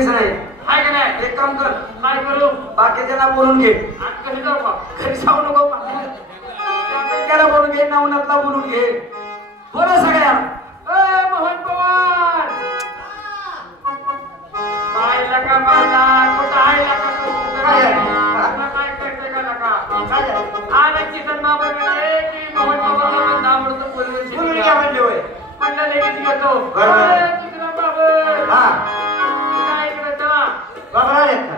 यायचं नाही हाय का नाही एक काम कर काय करू बाकीच्याला बोलून घे आज घरी जाऊ का घरी जाऊ नको त्याला बोलून घे नवनाथला बोलून घे बोला सगळ्या मोहन पवार काय लका माझा कुठं आहे लका तू काय करते का लका आला चिकन बाबा म्हणे की मोहन पवारला नाव म्हणतो बोलून काय म्हणले होय म्हणलं लगेच घेतो चिकन बाबा हा काय करत बाबा आले का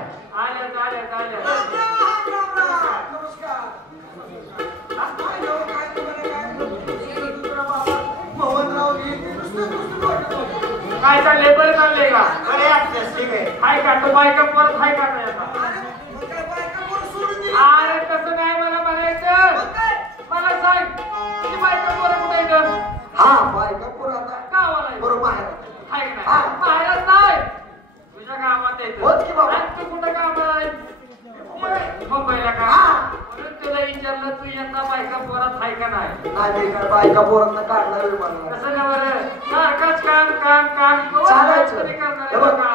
काय चाललंय बरं चाललंय का बरे असतेस ठीक आहे हाय का तो बायका परत हाय का नाही आता अरे तसं नाही मला म्हणायचं मला सांग ती बायका पोरं कुठे येतं हा बायका पोरं आता गावाला बरोबर बाहेर हाय का नाही बाहेरच नाही तुझ्या गावात येतं होत की बाबा तू कुठं कामाला आहे मुंबईला का म्हणून तुला विचारलं तू यंदा बायका पोरात हाय का नाही नाही काय बायका पोरांना काढणार मला कसं ना बरं सारखंच काम काम काम चालायचं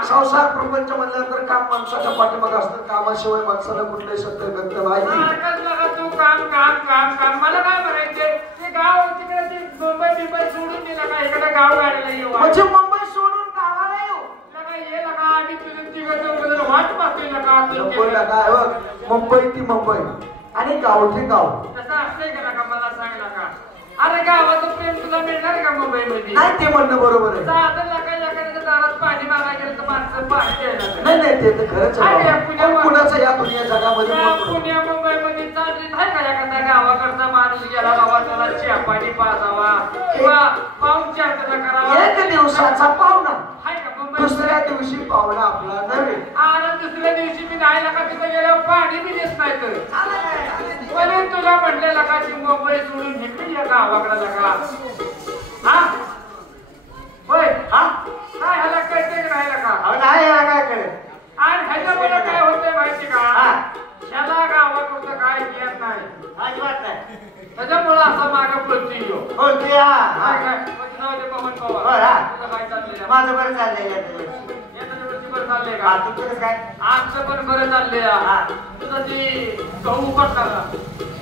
संसार प्रपंच म्हणल्यानंतर काम माणसाच्या पाठीमागे असतं कामाशिवाय माणसाला कुठलंही सत्य व्यक्त नाही सारखंच लगा तू काम काम काम काम मला काय म्हणायचे ते गाव तिकडे ते मुंबई सोडून दिला का इकडे गाव गाडीला येऊ म्हणजे मुंबई सोडून गावाला येऊ लगा ये लगा आधी तुझं तिकडे वाट पाहतोय लगा मुंबईला काय मुंबई ती मुंबई आणि गाव ते गाव तसं असतंय का लगा मला सांग लगा अरे गावाचं प्रेम तुला मिळणार का मुंबई मध्ये नाही ते म्हणणं बरोबर आहे साधं एखाद्या दारात पाणी मागायला गेलं तर माणसं पाणी द्यायला नाही नाही ते तर खरंच आहे कुणाचं या दुनिया जगामध्ये पुण्या मुंबईमध्ये चालली नाही का एखाद्या गावाकडचा माणूस गेला बाबा त्याला चहा पाणी पाजावा किंवा पाहुणचार त्याला करावा एक दिवसाचा पाहुणा हाय का मुंबई दुसऱ्या दिवशी पाहुणा आपला नव्हे आणि दुसऱ्या दिवशी मी नाही का तिथे गेल्यावर पाणी बी देत नाही तर म्हणून तुला म्हटलेलं का ती मुंबई सोडून हिंदी या गावाकडे लगा हा होय हा काय ह्याला कळते की नाही लगा नाही काय कळत आणि ह्याच्यामुळे काय होतंय माहिती का ह्याला गावाकडचं काय येत नाही अजिबात नाही त्याच्यामुळे असं मागे पळतोय हो ते काय पवन पवार काय चाललंय माझं बरं चाललंय बरं चाललंय का तुमचं काय आमचं पण बरं चाललंय तुझं ती गहू पडला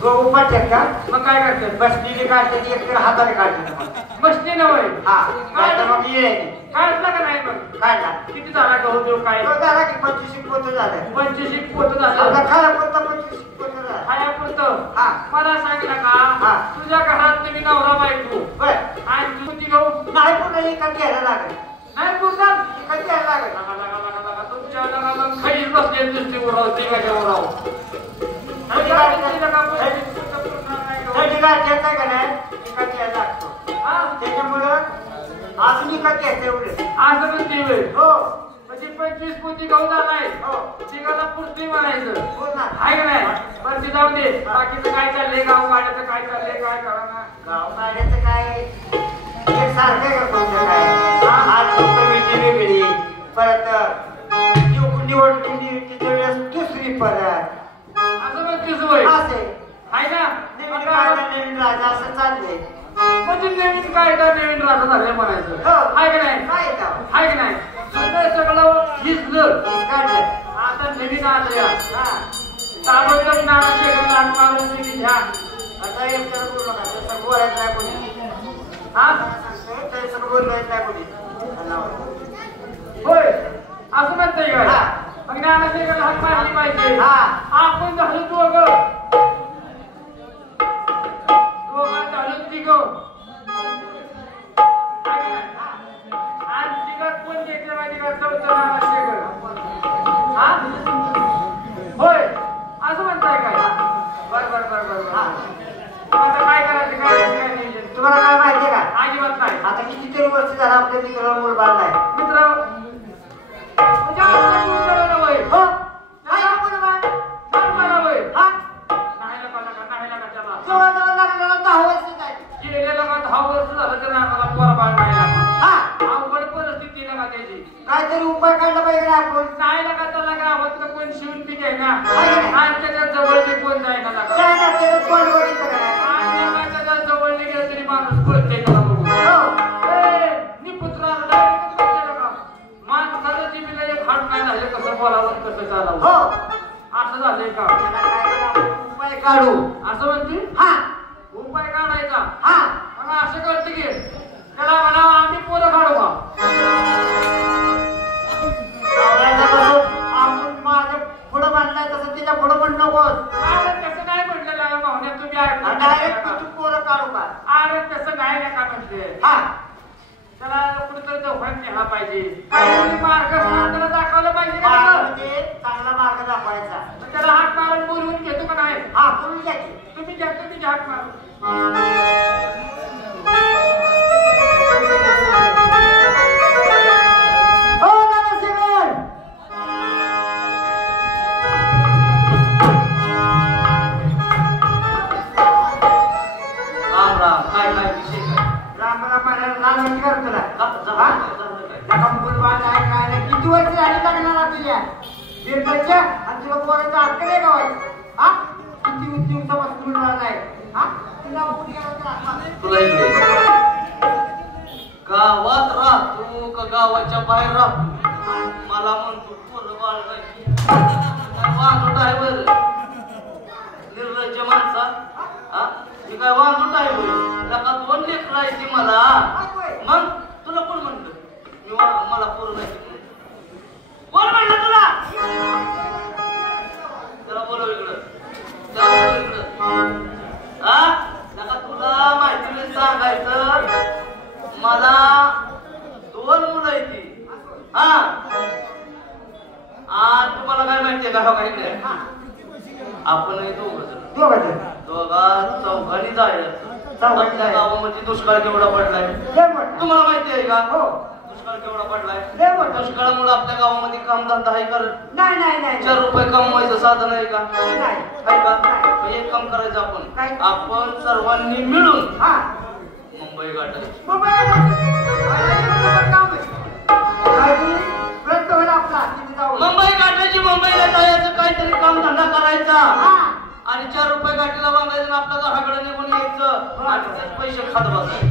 गहू पडतात का मग काय करते बसलेली काढते एक तर हाताने काढते बसली नव्हे हा काय मग ये काढला का नाही मग काढला किती झाला गहू देऊ काय झाला की 25 पोत झालं 25 पोत झालं खाया पुरता 25 पोत झालं खाया पुरतं हा मला सांगितलं का तुझ्या घरात तुम्ही नवरा बायको बर आणि तुझी गहू नाही पूर्ण एका घ्यायला लागेल नाही पुरणार एका घ्यायला लागेल तुमच्या लग्नाला खाईच बसले दृष्टी उराव तिघाच्या उराव त्याच्यामुळं अजून एका घ्यायचं एवढे असं पण ती वेळ हो म्हणजे 25 पोती गहू झालाय हो तिघाला पुरती म्हणायचं हो ना आहे का नाही पण ती जाऊ दे बाकीचं काय चाललंय गाव गाड्याचं काय चाललंय काय करा ना गाव गाड्याचं काय एक सारखं का कोणतं काय आज कमिटी वेगळी परत निवडणुकीच्या वेळेस दुसरी परत असं पण तीच वय असे आहे ना नवीन कायदा नवीन राजा असं चाललंय म्हणजे नवीन कायदा नवीन राजा झालंय म्हणायचं आहे का नाही आहे का नाही सगळं हिसलं आता नवीन आलं ताबडतोब नावाचे लाट मारून घ्या आता एक तर बोलू नका तसं बोलायचं नाही कोणी हा तसं बोलायचं नाही कोणी होय असं म्हणतंय का मग नानाचे हात मारली पाहिजे आपण झालो दोघं झालो तिघं आणि तिघात कोण घेतलं माहिती का चौथं नानाचे हा होय असं म्हणताय काय बर आता काय करायचं काय नियोजन तुम्हाला काय माहितीये का अजिबात नाही आता कितीतरी वर्ष झालं आपल्या मित्राला मूल बांधलाय मित्र म्हणजे आपलं मूल करायला वय हो काय मूल बांध मला वय हा नाही का त्याला जवळ लागलेला 10 वर्ष आहे गेलेला का 10 वर्ष झालं तर आम्हाला पोरा बांधायला हा अवघड परिस्थिती ना त्याची काहीतरी उपाय काढला पाहिजे आपण नाही का त्याला गावात कोण शिवून पीक आहे ना आणि त्याच्या जवळ ते कोण जाय का त्याच्या जवळ गेलं तरी माणूस पळते का बघू निपुत्राला माणसाला जीबीला एक हात नाही काढू. असं म्हणते हा उपाय काढायचा. हा मग असं करते की त्याला म्हणा आम्ही पोरं काढू का? आपण माझ्या पुढं बांधलाय तसं तिच्या पुढं पण नकोस. अरे तसं नाही म्हटलेलं आहे पाहुण्या, तुम्ही ऐकून डायरेक्ट घ्या. तू पोरं काढू का? अरे तसं नाही ना का म्हणते. हा त्याला कुठेतरी दवाखान्यात नेला पाहिजे, काहीतरी मार्ग त्याला दाखवलं पाहिजे का मार्ग त्याला? म्हणजे चांगला मार्ग दाखवायचा. मग त्याला हात मारून बोलवून घेतो का नाही? हा करून घ्या की. तुम्ही घ्या हात मारून. हो नमस्कार. राम राम. काय काय विषय काय? राम राम म्हणायला राम कर तुला. झालं काय? नका मुलबाळ काय काय नाही. किती वर्ष झाली लग्नाला तुझ्या दीर्घच्या आणि तुला पोरायचं हक्क नाही गावायचं. हा किती दिवसापासून मुलबाळ नाही. हा तुला उठ गेला तर आता. तुला इकडे गावात राहतो का गावाच्या बाहेर राहतो? मला म्हणतो पोरं बाळ नाही. वाजवत आहे बर निर्लज्ज माणसा. हा मी काय वाजवत आहे बर? नका दोन लेकरं आहे ती मला. मग तुला कोण म्हणलं मला पोरं नाही? कोण म्हणलं तुला? त्याला बोलव इकडं. त्याला बोलव इकडं. हा नका तुला माहिती सांगायचं. मला दोन मुलं आहेत ती. हा आज तुम्हाला काय माहितीये का? हो इकडे आपण दोघा चौघांनी जायचं. गावामध्ये दुष्काळ केवढा पडलाय तुम्हाला माहिती आहे का? हो दुष्काळ केवढा पडलाय. दुष्काळामुळे आपल्या गावामध्ये कामधंदा आहे कर. नाही नाही नाही 4 रुपये कमवायचं साधन आहे का? नाही आहे का? मग एक काम करायचं आपण सर्वांनी मिळून हा मुंबई गाठायची. मुंबई गाठायची. मुंबईला जायचं, काहीतरी काम धंदा करायचा आणि 4 रुपये गाठीला बांधायचं आणि आपल्या घराकडे निघून यायचं आणि तेच पैसे खात बसायचं.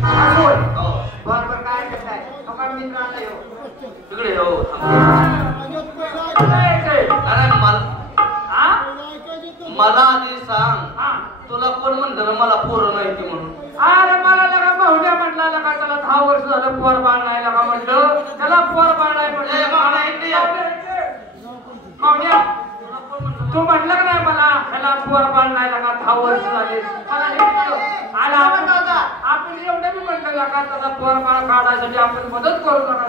हो बरोबर काय करताय मित्रांना येऊ तिकडे हो. मला आधी सांग तुला कोण म्हणलं मला पोरं नाही ती म्हणून? अरे मला लगा पाहुण्या म्हटला लगा त्याला 10 वर्ष झालं पोर बाळ नाही लगा म्हटलं त्याला पोर बाळ नाही पाहुण्या. तू म्हटलं का नाही मला ह्याला पोर बाळ नाही लगा 10 वर्ष झाले मला हे आणि आपण एवढं बी म्हटलं लगा त्याला पोर बाळ काढायसाठी आपण मदत करू नका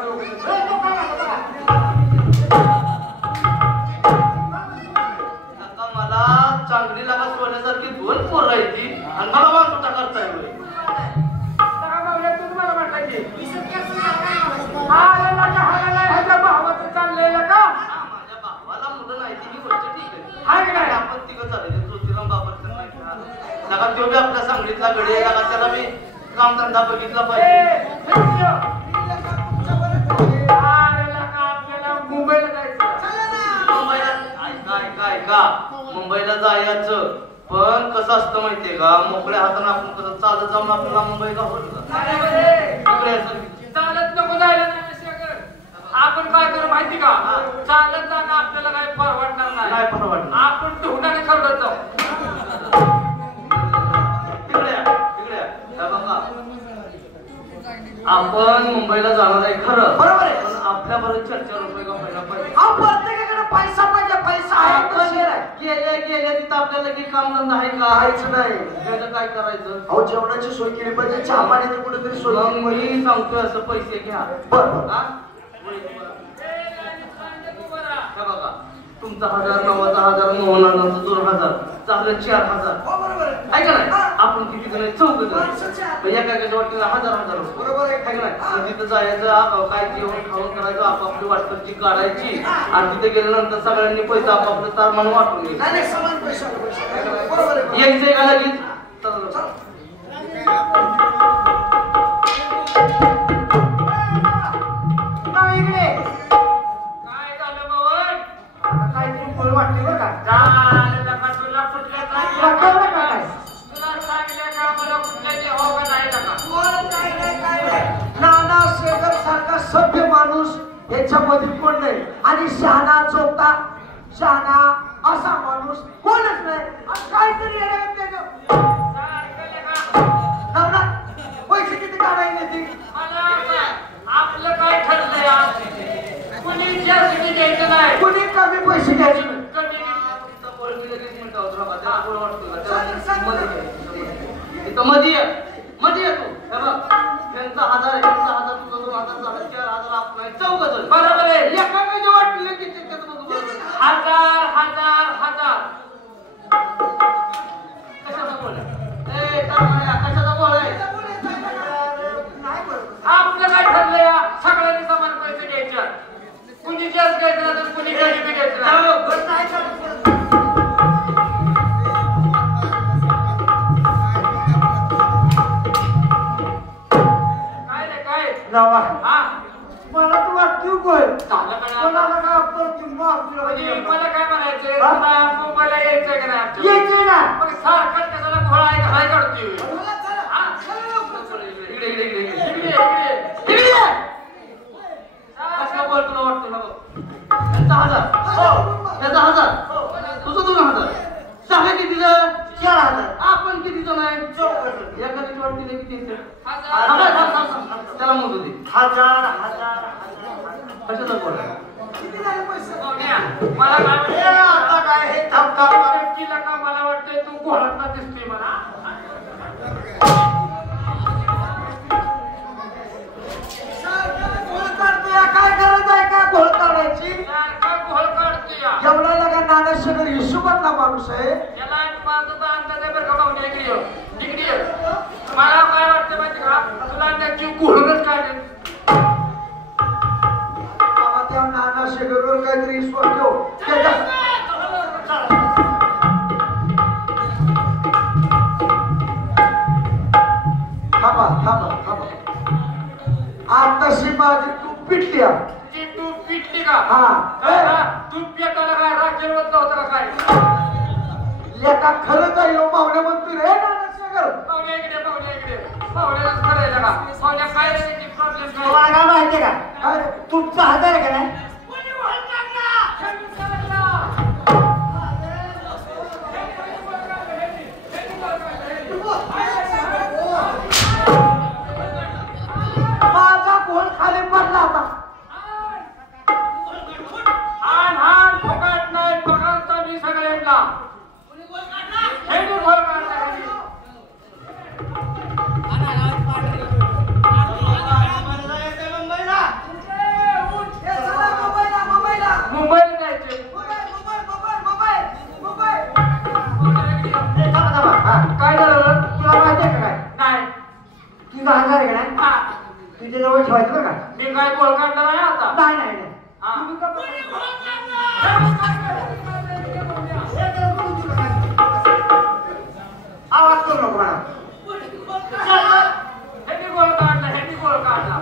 मला चांगली लागा सोन्यासारखी 2 पोरं आहेत ती आणि मला वाजवता करता येईल. तुम्हाला म्हटलं की ह्याच्या भावाचं चाललंय का? माझ्या भावाला मुलं नाही ती गोष्ट ठीक आहे. काय आपण तिघं चालायचे. ज्योतिराम बाबर नाही का तो बी आपल्या सांगलीतला गडी लागा त्याला मी कामधंदा बघितला पाहिजे. आपल्याला मुंबईला जायचं. मुंबईला ऐका मुंबईला जायचं पण कसं असतं माहितीये का? मोकळ्या हाताने आपण कसं चालत जाऊन आपल्याला मुंबई गावलं चालत नको जायला नाही. आपण काय करू माहिती का? चालत जाणं आपल्याला काय परवडणार नाही. परवडणार आपण धुण्याने खरडत जाऊ. तिकडे बघा आपण मुंबईला जाणार आहे खरं बरोबर आहे. पण आपल्या बरोबर 4 रुपये कमवायला पाहिजे. प्रत्येकाकडे पैसा पाहिजे. पैसा आहे गेल्या तिथं आपल्याला की कामधंदा आहे का? काहीच नाही. त्याचं काय करायचं? अहो जेवणाची सोय केली पाहिजे. चहा पाण्याची कुठेतरी सोय केली पाहिजे. मी सांगतोय असं पैसे घ्या. बरं बघा तुमचा 1000 9,000 9,000 2,000 झालं 4,000. ऐका नाही आपण किती जण 4 जण एका वाटतील 1000 बरोबर आहे. नाही तिथं जायचं काय जेवण खाऊन करायचं आपापली वाटपची काढायची आणि तिथे गेल्यानंतर सगळ्यांनी पैसा आपापलं तारमान वाटून यायचंय का लगेच? काय झालं बावन? काहीतरी फळ वाटते बरं का? तुला कुठल्या तुला सांगितलं का मला कुठल्याची हो का नाही का? नाना शेखर सारखा सभ्य माणूस याच्यामध्ये कोण नाही. आणि शहाणा चोपता शहाणा असा माणूस कोणच नाही आणि काहीतरी येण्यात त्याचं पैसे किती काढायचे ते आपलं काय ठरलंय आज? कुणी जास्ती द्यायचं नाही, कोणी कमी पैसे घ्यायचे नाही. कमी मध्ये येतो त्यांचा 1000 तुझा 2000 झाला 4000 आपण चौघ बरोबर आहे. एकाने जे वाटले की त्याच्यात बघ हजार हजार हजार कशाचा बोल आहे कशाचा बोल आहे आपलं काय ठरलंय? सगळ्यांनी समान पैसे घ्यायचे, कुणी जास्त घ्यायचं नाही तर कुणी कमी घ्यायचं नाही. जावा हा मला तर वाटतं कोण झालं का नाही? कोणाला काय आपण किंवा आपल्याला मला काय म्हणायचंय, तुला मुंबईला यायचंय का नाही? यायचंय ना. मग सारखं कशाला घोळा आहे घालाय काढतोय? इकडे इकडे इकडे इकडे इकडे इकडे इकडे कसला बोल तुला वाटतो ना बघ यांचा 1000 याचा 1000 तुझं 2000 सहा कितीचं 4000 आपण कितीचं नाही एखादी वाटतील किती त्याला म्हणतो ते हजार कशाचा बोल किती झाले पैसे? मला काय हे आता काय हे थांब केलं का? मला वाटतंय तू घोळातला दिसतोय मला. घोळ काढतोय काय गरज आहे का घोळ काढायची? सारखा घोळ काढतोय. एवढा लगा नानाशेखर हिशोबातला माणूस आहे. याला माझं तर अंदाज आहे बरं का पाहुणे. इकडे ये. इकडे ये. मला काय वाटतं माहिती का, तुला त्याची घोळच काढेल. बाबा त्या नानाशेखरवर काहीतरी विश्वास ठेव. थांबा आताशी माझी तूप पिटली आहे. ती तू पिटली का? हा. तू पेटायला काय राखेल होतं का काय? लेका खरंच आहे हो पाहुणे म्हणतोय रे नानाशेखर. पाहुणे इकडे पाहुण्यालाच करायचं का? पाहुण्या काय रे त्याची प्रॉब्लेम काय? तुम्हाला काय माहितीये का काय तुमचा 1000 आहे का नाही? माझा घोळ खाली पडला होता. हान फुकट नाही बघावता मी सगळ्यांना. हे मी घोळ काढला हे मी. मुंबईला जायचे. काय झालं? तुला माहितीये का काय नाही. तुझा 1000 आहे का नाही? हा. तुझ्या जवळ ठेवायचं बरं का? मी काय घोळ काढला नाही आता. नाही हा. तुम्ही का आवाज करू नको मला. ह्यांनी घोळ काढला.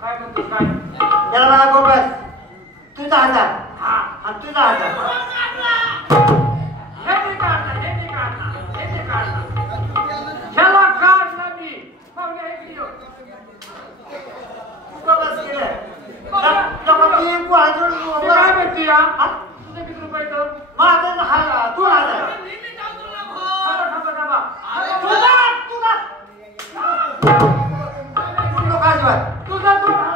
काय म्हणते काय? त्याला मला गो बस तुझा 1000 आणि तुझा 1000 ह्यांनी काढला. ह्याला काढला मी. पाहुणे इकडे ये. तू बस केलं लोक ती गुहाजवळ मी काय म्हणते या? तुझं किती रुपये तर? माझं 2000 थांबा. तुझा लोक अजिबात तुझा 2000.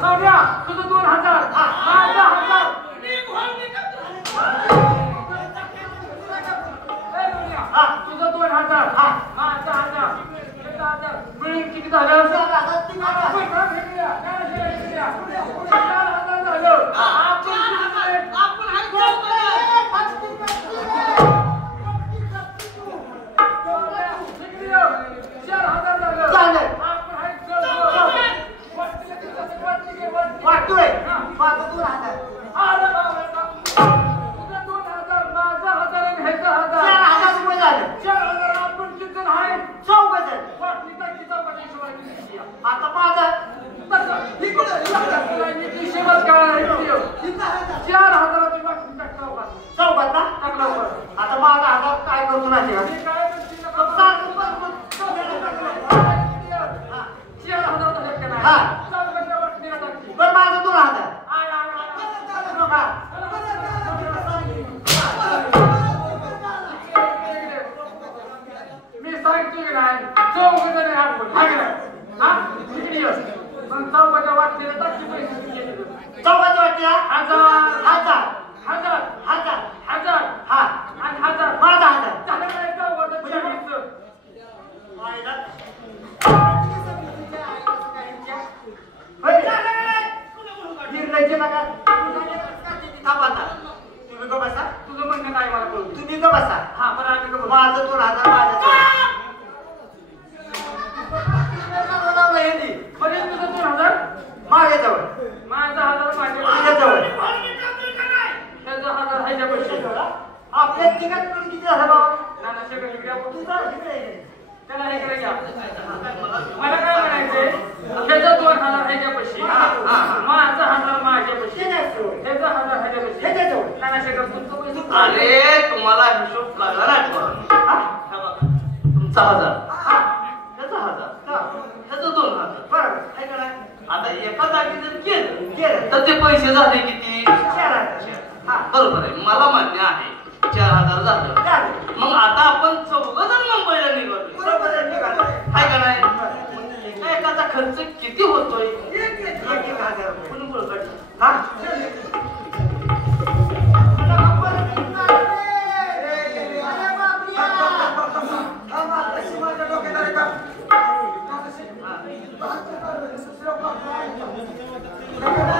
सौम्या, तुझं 2000. माझा 1000. तुझं 2000. माझा 1000. मिळून किती झालं? 4000 झालं. वाटतोय माझं 2000 रुपये झाले. 4000 आपण किती आहे? 14 वाटली तर किती पैसे आता माझं 4000 वाटली टाकला. 14 ना आता माझा 1000 काय करतो ना ते काय बसा. हा बरं आम्ही का बोलतो? माझं 2000 माझं 2000. बरं तुझं 2000 माझ्याजवळ माझा 1000 माझ्या माझ्याजवळ त्याचा 1000 ह्याच्या पैसे आपल्या तिघात मिळून किती झालं बाबा? नाना शेकडे इकडे आपण तुझा इकडे ये. त्याला इकडे घ्या मला काय म्हणायचंय त्याचा 2000 ह्याच्या पैसे माझा 1000 माझ्या पैसे ते नाही सोड. त्याचा 1000 ह्याच्या पैसे ह्याच्याजवळ. नाना शेकडे तुमचं पैसे अरे तुम्हाला हिशोब लागला ना हा? तुमचा 1000 हा. त्याचा 1000 हा. त्याचं 2000. बरोबर. काय करा? आता एका जागी जर केलं केलं. तर ते पैसे झाले किती? 4000. हा. बरोबर आहे, मला मान्य आहे 4000 झालं. झालं. मग आता आपण 4 जण मुंबईला निघालो. बरोबर आहे, निघालो. काय कराय एकाचा खर्च किती होतोय? एक 1000 रुपये. कोणी बोलत? हा?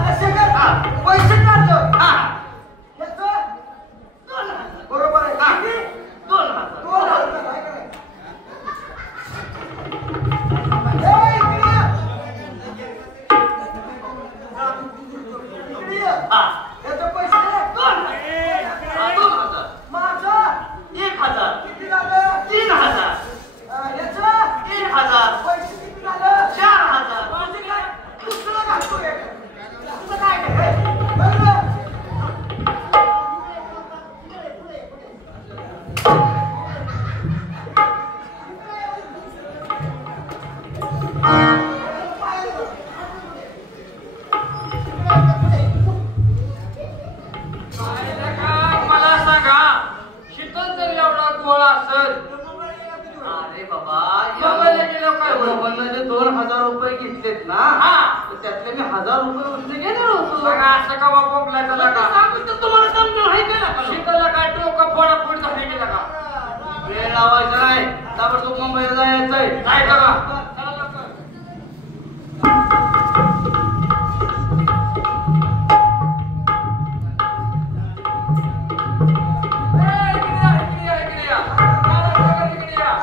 पैसे काढलं. हा याचं 2000. बरोबर आहे. हा. किती? 2000. 2000. काय करायचं? ए, इकडे ये. इकडे ये. हा. याचं पैसे 2000. हा, 2000. माझं 1000. किती झालं? 3000. याचं 1000. पैसे किती झालं? 4000. माझं काय? दुसरं घालतोय. तुझं काय नाही, हे? बरोबर. मला सांगा शीतल जर एवढा गोळा असेल अरे बाबा मुंबईला गेलो काय बोलू? मोबाईलनं जे 2000 रुपये घेतलेत ना हा. तर त्यातले मी 1000 रुपये उचलून घेणार होतो. बघा असं का बोंबला त्याला आता का सांगू तर तुम्हाला समजून आहे का ना? शीतलला काय डोकं फोडाफोड झाली गेला का वेळ लावायचा नाही, ताबडतोब मुंबईला जायचंय. जायचं का चला लवकर.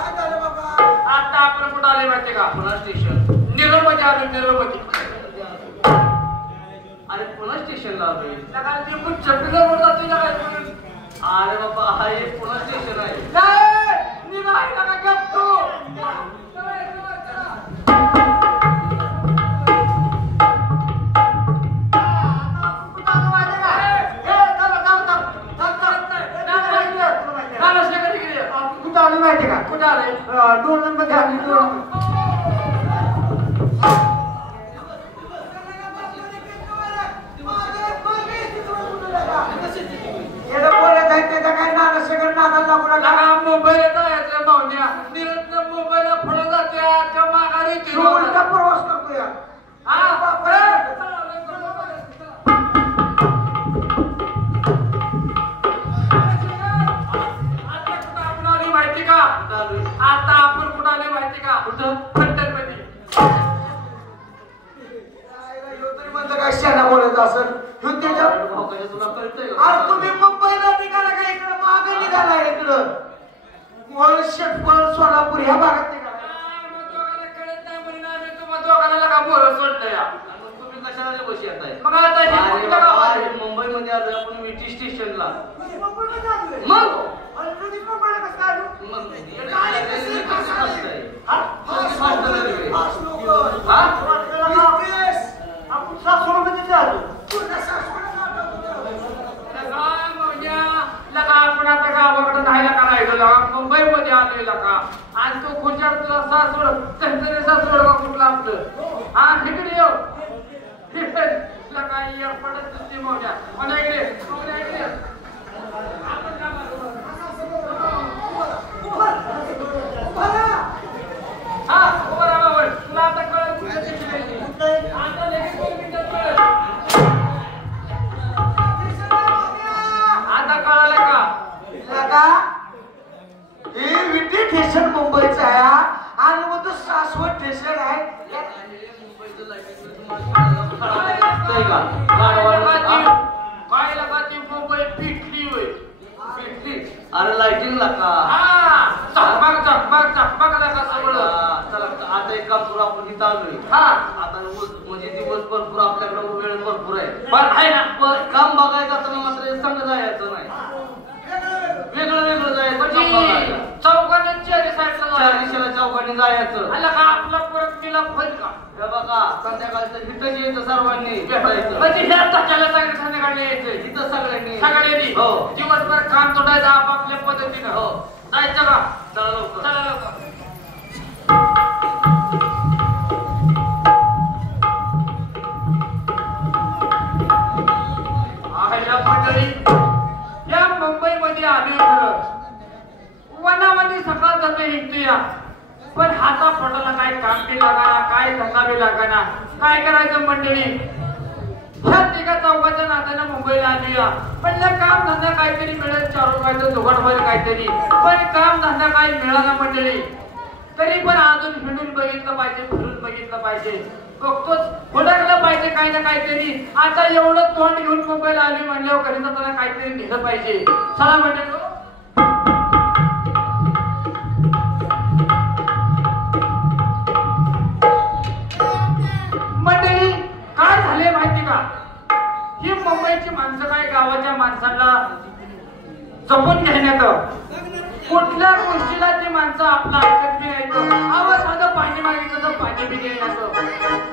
आता आपण कुठं आले माहितीये का पुन्हा स्टेशन. निरोपती आलो निरोपती अरे पुन्हा स्टेशनला आलोय. सकाळची खूप छपीला रोड जातोय ना काय म्हणून अरे बाबा हा एक पुन्हा स्टेशन आहे. नाही मी नाही नका गप्पू कुठं आली माहिती का? कुठं आले डोळ्यांमध्ये आली डोळ्यांमध्ये. येडं बोलत आहे त्याचा काय नाना सगळं नादाला लागू नका. मुंबईला जायचं मावण्या निरंतर मुंबईला पुढे जाते आजच्या माघारी तू उलटा प्रवास करतो या. माहिती का आता आपण कुठं आले माहिती का कुठं? फंटन मध्ये काय शाळा बोलत असेल त्याच्या भाऊकाच्या तुला कळतंय का? अरे तुम्ही मुंबईला निघाला का इकडं मागे निघाला इकडं वळ शेटपळ सोलापूर ह्या भागात निघाला. कळत नाही म्हणून आम्ही तुम्हाला दोघांना का बोलत सोडलं या मग तुम्ही कशाला रे बशी येताय? मग आता हे अरे कुठल्या बाबा, गावात हे आहे? मुंबईमध्ये आलोय आपण विटी स्टेशनला. मुंबईमध्ये आलोय. मग? आणि तुम्ही मुंबईला कसं आलो? मग काय रेल्वे कसं असतंय? हा? कसं फास्ट रेल्वे? पाच लोकं. हा? एक्सप्रेस. आपण सासवडमध्ये आलो. पूर्ण सासवड लगा आपण आता गावाकडे राहायला का नाही गेलो मुंबईमध्ये आलोय लगा आणि तो खुशाल तुला सासवड तरी सासवड का कुठला आपलं हा तिकडे येऊ लगा एअरपोर्टच दिसते मोठ्या मला इकडे मला इकडे आपण हा उभा राहा बाबा. तुला आता कळलं कुठं त्याची माहिती. आता लगेच 2 मिनिटात कळलं. आता कळालं का लगा हे विटी स्टेशन मुंबईचं आहे आणि मग तो सासवड स्टेशन आहे. मुंबईचं लाईटिंग तुम्हाला कळतंय का? गाडवाला- काय लगाती मुंबई पिटली होय भेटली. अरे लाइटिंगला का चकमक चकमक चकमक का सगळं. चला आता एक काम करू आपण इथं आलोय. आता म्हणजे दिवस भरपूर आपल्याकडे वेळ भरपूर आहे. पण आहे ना पण काम बघायचं असताना मात्र संग जायचं नाही. वेगळं वेगळं जायचं. म्हणजे चौकाने चारी साईडला चार दिशेला चौकाने जायचं. आला का आपला परत मिलाप होईल का? हे बघा संध्याकाळचं इथं यायचं सर्वांनी भेटायचं. म्हणजे ह्या ताच्याला सांगितलं संध्याकाळी यायचं इथं सगळ्यांनी सगळ्यांनी. हो दिवसभर काम तोडायचं आपापल्या पद्धतीनं. हो जायचं का? चला लवकर. चला लवकर. या मुंबईमध्ये आम्ही खरं वनामध्ये सकाळ जातो निघतोया, पण हाता पोटाला काय काम बी लागाना, काय धंदा बी लागाना. काय करायचं मंडळी? ह्या तिघा चौघाच्या नात्यानं मुंबईला आलोया. म्हणलं काम धंदा काहीतरी मिळेल, 4 रुपयाचं जुगाड होईल काहीतरी. पण काम धंदा काही मिळाला मंडळी. तरी पण अजून हिंडून बघितलं पाहिजे, फिरून बघितलं पाहिजे, बघतोच हुडकलं पाहिजे काही ना काहीतरी. आता एवढं तोंड घेऊन मुंबईला आली म्हणल्यावर घरी जाताना काहीतरी नेलं पाहिजे. चला मंडळी. मंडळी काय झाले माहिती का? ही मुंबईची माणसं काय गावाच्या माणसांना जपून घेण्यात, कुठल्या गोष्टीला ती माणसं आपला ऐकत बी नाही. आवाज साधं पाणी मागितलं तर पाणी बी घेण्याचं.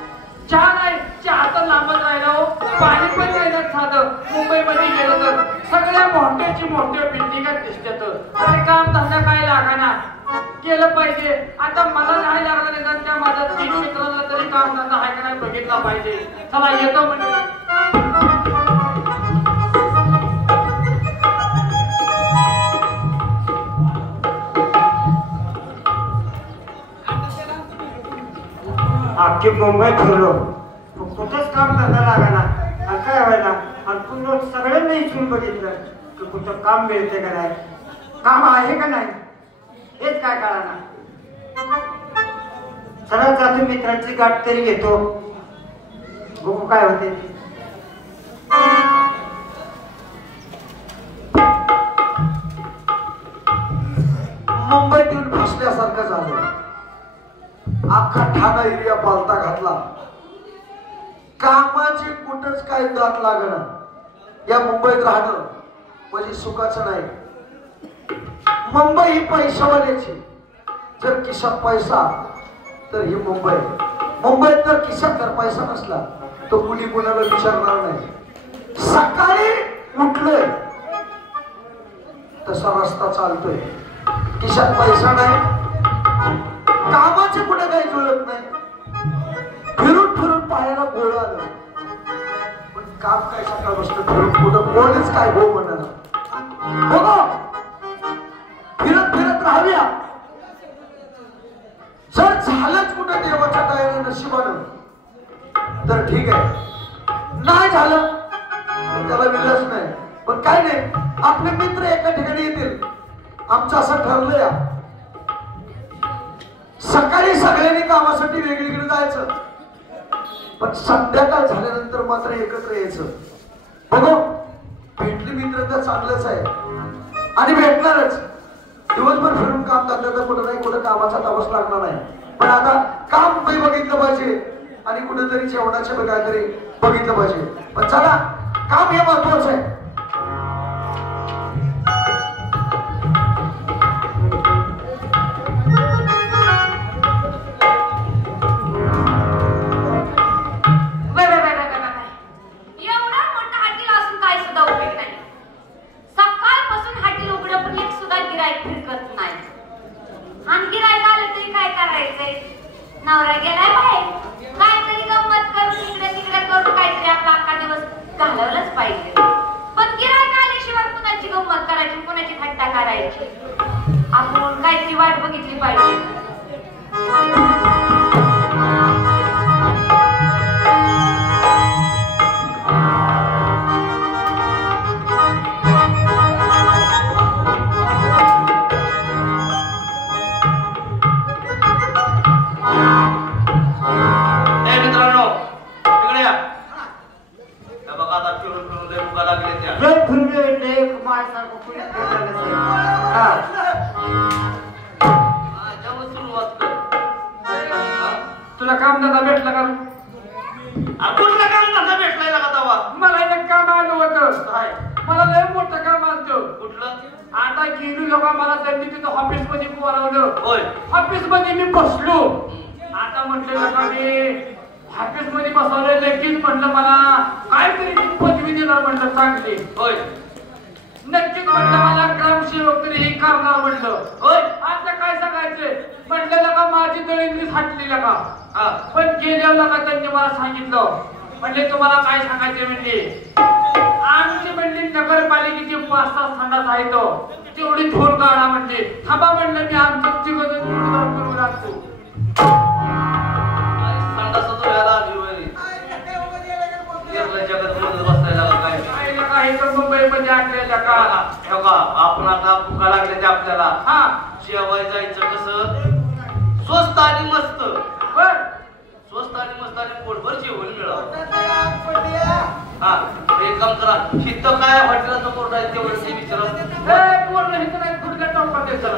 चहा नाही, चहा तर लांबच राहिला हो. पाणी पण घेण्यात साधं. मुंबईमध्ये गेलं तर सगळ्या मोठ्याची मोठ्या बिल्डिंगात दिसतात. अरे काम धंदा काय लागाना, केलं पाहिजे. आता मला नाही लागलं नाही, त्या माझ्या 3 मित्रांना तरी काम धंदा आहे का नाही बघितला पाहिजे. चला येतो म्हणजे. अख्खी मुंबई फिरलो, कुठंच काम धंदा लागाना. आणि काय व्हायला, आणि पुन्हा सगळ्यांना इच्छून बघितलं की कुठं काम मिळते का नाही, काम आहे का नाही, हेच काय कळाना. सरळ जातो मित्रांची गाठ तरी घेतो, बघू काय होते. मुंबईत येऊन फसल्यासारखं झालं. अख्खा ठाणा एरिया पालता घातला. कामाची कुठंच काही दात लागणं. या मुंबईत राहणं म्हणजे सुखाचं नाही. मुंबई ही पैशावाल्याची. जर खिशात पैसा तर ही मुंबई. मुंबईत जर खिशात जर पैसा नसला तो कुणी कुणाला विचारणार नाही. सकाळी उठलोय तसा रस्ता चालतोय, खिशात पैसा नाही, कामाचे कुठे काही जुळत नाही. फिरून फिरून पायाला गोळ आलं, पण काम काय सकाळपासून फिरून कुठं कोणीच काय हो म्हणणार. बघा फिरत फिरत राहूया. जर झालंच कुठं देवाच्या दयाने नशिबानं तर ठीक आहे, नाही झालं तर त्याला विलास नाही. पण काय नाही, आपले मित्र एका ठिकाणी येतील. आमचं असं ठरलंय, सकाळी सगळ्यांनी कामासाठी वेगळीकडे जायचं, पण संध्याकाळ झाल्यानंतर मात्र एकत्र यायचं. बघू भेटली मित्र तर चांगलंच आहे आणि भेटणारच. दिवसभर फिरून काम धंद्याचं कुठं नाही कुठं कामाचा ताबस लागणार नाही. पण आता काम बघितलं पाहिजे आणि कुठेतरी जेवणाच्या काहीतरी बघितलं पाहिजे. पण चला, काम हे महत्वाचं आहे. नवरा गेलाय बाहेर, काहीतरी गंमत करून इकडे तिकडे करून काहीतरी आपला अख्खा दिवस घालवलंच पाहिजे. पण गिरायक आल्याशिवाय कुणाची गंमत करायची, कुणाची थट्टा करायची, आपण काहीतरी वाट बघितली पाहिजे. फिरून फिरून लय उगा लागले त्या. लय फिरले, लय माझ्यासारखं कुणी फिरलं नसेल. माझ्यावर सुरुवात कर. तुला काम धंदा भेटला का? कुठलं काम धंदा भेटलाय का तवा? मला एक काम आलं होतं. काय? मला लय मोठं काम आलं. कुठलं? आता गेली लोक मला त्यांनी तिथं ऑफिस मध्ये बोलावलं. होय. ऑफिस मध्ये मी बसलो. आता म्हटलं का मी ऑफिस मध्ये बसवलं, लगेच म्हटलं मला काहीतरी पदवी देणार म्हटलं चांगली. होय. नक्कीच म्हटलं मला ग्रामसेवक तरी हे करणार म्हटलं. होय. आता काय सांगायचं म्हटलं का माझी दळिंद्री फाटली का. पण गेल्यावर का त्यांनी मला सांगितलं म्हणजे तुम्हाला काय सांगायचं म्हणजे आमची म्हणजे नगरपालिकेची 5-6 संडास आहेत तेवढी धूळ काढा म्हणजे. थांबा म्हणलं मी आमचं तिघजण करून राखतो. संडासाचं व्याला आधी वय जगत मध्ये बसायला काय काही तर मुंबईमध्ये आणलेल्या का हे का आपण आता भुका लागले ते आपल्याला. हा जेवाय जायचं कसं स्वस्त आणि मस्त. बर स्वस्त आणि मस्त आणि पोटभर जेवण मिळावं. हा एक काम करा. हिथं काय हॉटेलाचं पोट आहे तेवढं ते विचारा. बोलणं हे तर नाही कुठल्या टॉपात द्यायचं.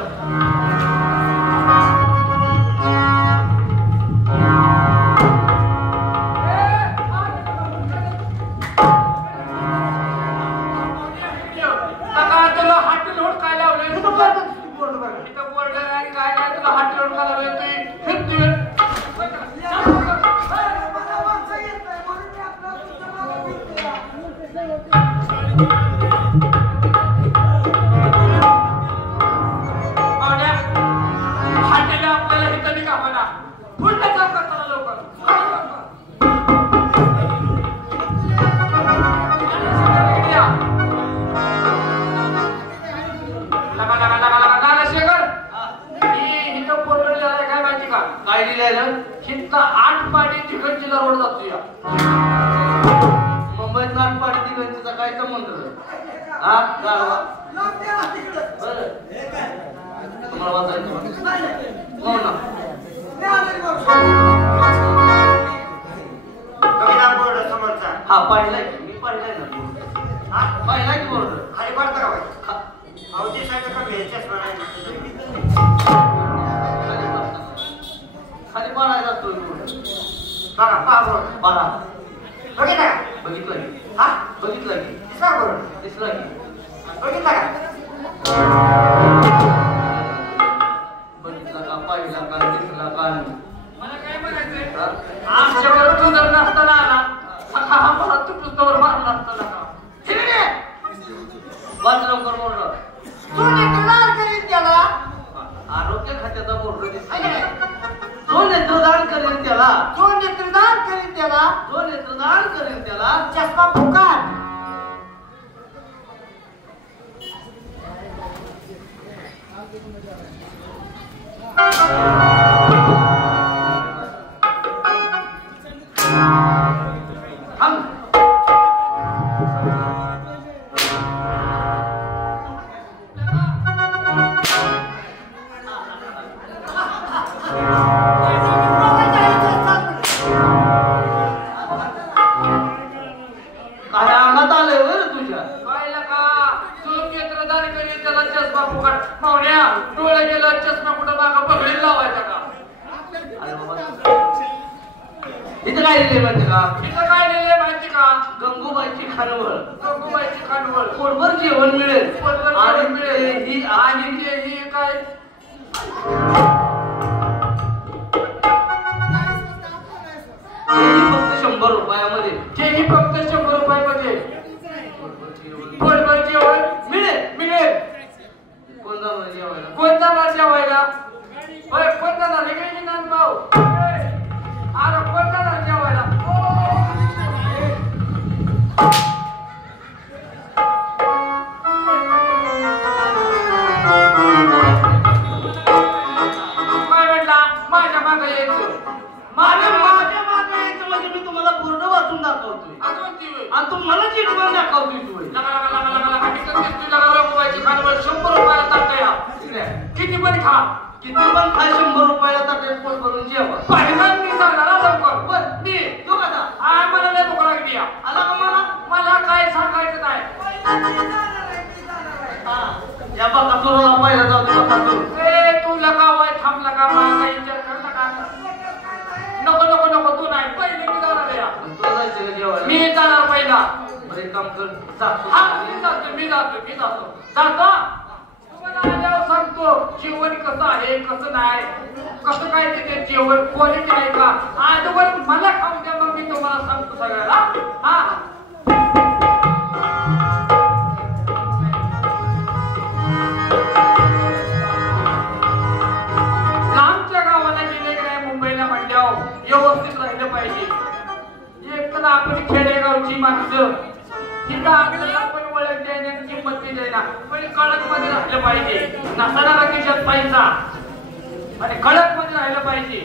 तुला हाटी लोट काय लावलंय? इथं बोर्ड आणि काय काय तुला हाटी लोट काय लावलंय? तू हाटेला आपल्याला इथं नाही का म्हणा पुढल्या चौकात चला लवकर. काय लिहिलं? हिथं 8 पाटी तिकडचीला रोड जातो या. मुंबईत 8 पाटी तिकडचा काय संबंध? हा गावा बरं तुम्हाला वाचायचं हो ना. बोर्ड समोरचा हा पाहिलाय की मी पाहिलाय ना. हा पाहिलाय की बोर्ड खाली पडता का बाई? अवधी साहेब का घ्यायच्याच खाली पाडायला असतो बघा पहा बोर्ड पहा. बघितला का? बघितलं की? हा बघितलं की? दिसला बोर्ड? दिसला की? बघितला का? बघितला का? पाहिला का? दिसला का? मला काय म्हणायचंय आमच्यावर तू जर नसताना आला सखा हा मला तू पुस्तकावर मारला असताना का. वाच लवकर बोर्ड. तू नेत्रदान करीत त्याला. आरोग्य खात्याचा बोर्ड दिसला. जो नेत्रदान करेल त्याला. जो नेत्रदान करीत त्याला. जो नेत्रदान करेल त्याला चष्मा फुकाट. काय अंगात आलंय वर तुझ्या? पाहिलं का जो नेत्रदान करेल त्याला चष्मा फुकट. मावण्या डोळे गेला चष्मा कुठं मागं पकडील लावायचा का. अरे बाबा इथं काय लिहिलंय माहिती का? इथं काय लिहिलंय माहिती का? गंगूबाईची खानवळ गंगूबाईची खानवळ पोटभर जेवण मिळेल पोटभर आणि जेवण मिळेल. ही आणि ते ही काय फक्त 100 रुपयामध्ये. तेही फक्त 100 रुपयामध्ये पोटभर जेवण मिळेल. मिळेल. कोण जाणार जेवायला? कोण जाणार जेवायला? होय कोण जाणार इकडे की नान भाऊ? अरे कोण जाणार जेवायला? काय म्हटला माझ्या मागे यायचं. माझ्या मागे यायचं म्हणजे मी तुम्हाला पूर्ण वाचून दाखवतोय असं म्हणते होय. आणि तुम्हाला चिटकून दाखवतोय तू. किती पण खा. किती पण खा 100 रुपयाला ताटात पोट भरून जेवा. पहिला मी सांगणार लवकर. बर मी तू कसा मला लय भूक लागली या. आला का मला? मला काय सांगायचं नाही. हा या बकासुराला पहिला जाऊ दे बकासूर. ए तू लगावाय थांबला का माझा विचार कर नका. नको नको नको तू नाही पहिले मी जाणार आहे. तुला जायचं का जेवायला? मी जाणार पहिला. बरं एक काम कर जा. हा मी जातो. तुम्हाला आल्यावर सांगतो जेवण कसं आहे कसं नाही कसं काय तिथे जेवण क्वालिटी आहे का आजवर मला खाऊन द्या मग मी तुम्हाला सांगतो सगळ्याला. हा लांबच्या गावाला गेले की नाही मुंबईला म्हणल्यावर व्यवस्थित राहिलं पाहिजे. एक तर आपण खेडेगावची माणसं ही आपल्याला पण ओळख द्यायला किंमत बी द्यायला पण कडक मध्ये राहिलं पाहिजे. नसाला खिशात पैसा आणि कडक मध्ये राहिलं पाहिजे.